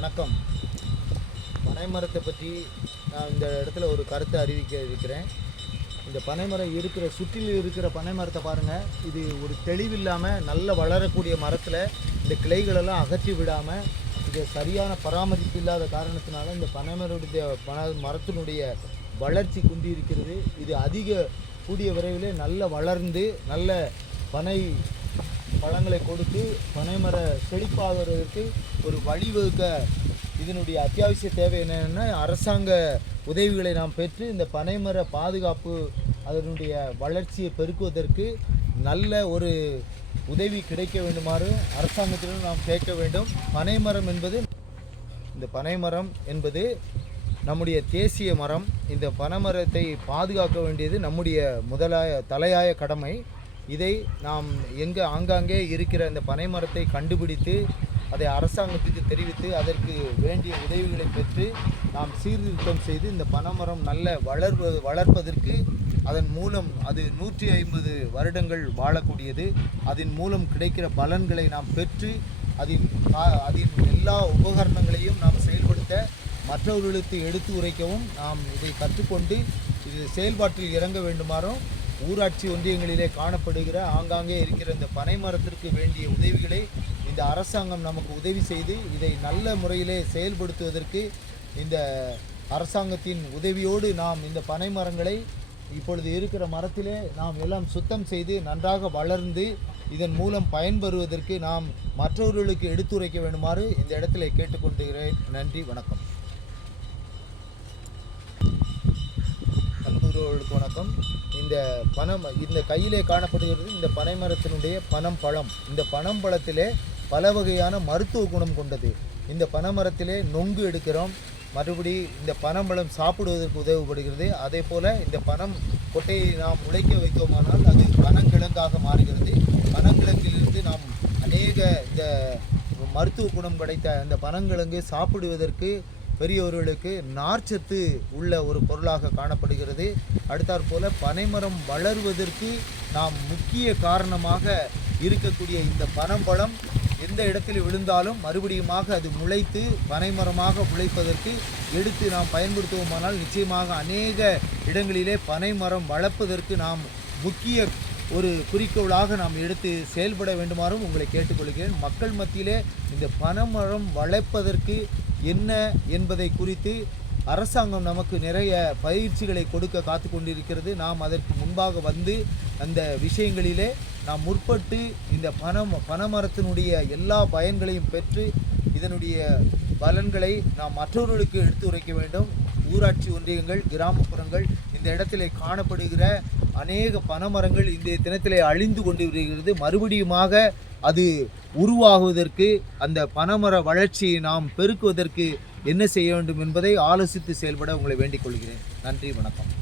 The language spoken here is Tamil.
வணக்கம். பனைமரத்தை பற்றி நான் இந்த இடத்துல ஒரு கருத்தை அறிவிக்க இருக்கிறேன். இந்த பனைமரம் இருக்கிற சுற்றிலும் இருக்கிற பனைமரத்தை பாருங்கள் இது ஒரு தெளிவில்லாமல் நல்ல வளரக்கூடிய மரத்தில் இந்த கிளைகளெல்லாம் அகற்றி விடாமல் இது சரியான பராமரிப்பு இல்லாத காரணத்தினால இந்த பனைமரத்துடைய பன மரத்தினுடைய வளர்ச்சி குந்தி இருக்கிறது இது அதிக கூடிய விரைவிலே நல்ல வளர்ந்து நல்ல பனை பழங்களை கொடுத்து பனைமர செழிப்பாகிறதுக்கு ஒரு வழிவகுக்க இதனுடைய அத்தியாவசிய தேவை என்னென்னா அரசாங்க உதவிகளை நாம் பெற்று இந்த பனைமர பாதுகாப்பு அதனுடைய வளர்ச்சியை பெருக்குவதற்கு நல்ல ஒரு உதவி கிடைக்க வேண்டுமாறு அரசாங்கத்திடம் நாம் கேட்க வேண்டும். பனைமரம் என்பது இந்த பனைமரம் என்பது நம்முடைய தேசிய மரம். இந்த பனைமரத்தை பாதுகாக்க வேண்டியது நம்முடைய முதலாய தலையாய கடமை. இதை நாம் எங்கே ஆங்காங்கே இருக்கிற இந்த பனைமரத்தை கண்டுபிடித்து அதை அரசாங்கத்துக்கு தெரிவித்து அதற்கு வேண்டிய உதவிகளை பெற்று நாம் சீர்திருத்தம் செய்து இந்த பனைமரம் நல்ல வளர்வது வளர்ப்பதற்கு அதன் மூலம் அது நூற்றி ஐம்பது வருடங்கள் வாழக்கூடியது. அதன் மூலம் கிடைக்கிற பலன்களை நாம் பெற்று அதின் கா- அதின் எல்லா உபகரணங்களையும் நாம் செயல்படுத்த மற்றவர்களுக்கு எடுத்து உரைக்கவும் நாம் இதை கற்றுக்கொண்டு இது செயல்பாட்டில் இறங்க வேண்டுமாறும் ஊராட்சி ஒன்றியங்களிலே காணப்படுகிற ஆங்காங்கே இருக்கிற இந்த பனை மரத்திற்கு வேண்டிய உதவிகளை இந்த அரசாங்கம் நமக்கு உதவி செய்து இதை நல்ல முறையிலே செயல்படுத்துவதற்கு இந்த அரசாங்கத்தின் உதவியோடு நாம் இந்த பனை மரங்களை இப்பொழுது இருக்கிற மரத்திலே நாம் எல்லாம் சுத்தம் செய்து நன்றாக வளர்ந்து இதன் மூலம் பயன்பெறுவதற்கு நாம் மற்றவர்களுக்கு எடுத்துரைக்க வேண்டுமாறு இந்த இடத்துல கேட்டுக்கொள்கிறேன். நன்றி வணக்கம். நண்பர்களுக்கு வணக்கம். இந்த பனம் இந்த கையிலே காணப்படுகிறது இந்த பனைமரத்தினுடைய பனம் பழம் இந்த பனம் பழத்திலே பல வகையான மருத்துவ குணம் கொண்டது. இந்த பனைமரத்திலே நொங்கு எடுக்கிறோம். மறுபடி இந்த பனம்பழம் சாப்பிடுவதற்கு உதவுபடுகிறது அதே போல் இந்த பனம் கொட்டையை நாம் உழைக்க வைத்தோமானால் அது பனங்கிழங்காக மாறுகிறது. பனங்கிழங்கிலிருந்து நாம் அநேக இந்த மருத்துவ குணம் கிடைத்த அந்த பனங்கிழங்கு சாப்பிடுவதற்கு பெரியவர்களுக்கு நார்ச்சத்து உள்ள ஒரு பொருளாக காணப்படுகிறது. அடுத்தாற் போல பனைமரம் வளருவதற்கு நாம் முக்கிய காரணமாக இருக்கக்கூடிய இந்த பனம்பழம் எந்த இடத்தில் விழுந்தாலும் மறுபடியுமாக அது முளைத்து பனைமரமாக முளைப்பதற்கு எடுத்து நாம் பயன்படுத்துவோமானால் நிச்சயமாக அநேக இடங்களிலே பனைமரம் வளர்ப்பதற்கு நாம் முக்கிய ஒரு குறிக்கோளாக நாம் எடுத்து செயல்பட வேண்டுமாறும் உங்களை கேட்டுக்கொள்கிறேன். மக்கள் மத்தியிலே இந்த பனைமரம் வளர்ப்பதற்கு என்ன என்பதை குறித்து அரசாங்கம் நமக்கு நிறைய பயிற்சிகளை கொடுக்க காத்து கொண்டிருக்கிறது. நாம் அதற்கு முன்பாக வந்து அந்த விஷயங்களிலே நாம் முற்பட்டு இந்த பனம் பனைமரத்தினுடைய எல்லா பயன்களையும் பெற்று இதனுடைய பலன்களை நாம் மற்றவர்களுக்கு எடுத்து உரைக்க வேண்டும். ஊராட்சி ஒன்றியங்கள் கிராமப்புறங்கள் இந்த இடத்திலே காணப்படுகிற அநேக பனைமரங்கள் இந்த தினத்திலே அழிந்து கொண்டு வருகிறது மறுபடியுமாக அது உருவாகுவதற்கு அந்த பனைமர வளர்ச்சியை நாம் பெருக்குவதற்கு என்ன செய்ய வேண்டும் என்பதை ஆலோசித்து செயல்பட உங்களை வேண்டிக் கொள்கிறேன். நன்றி வணக்கம்.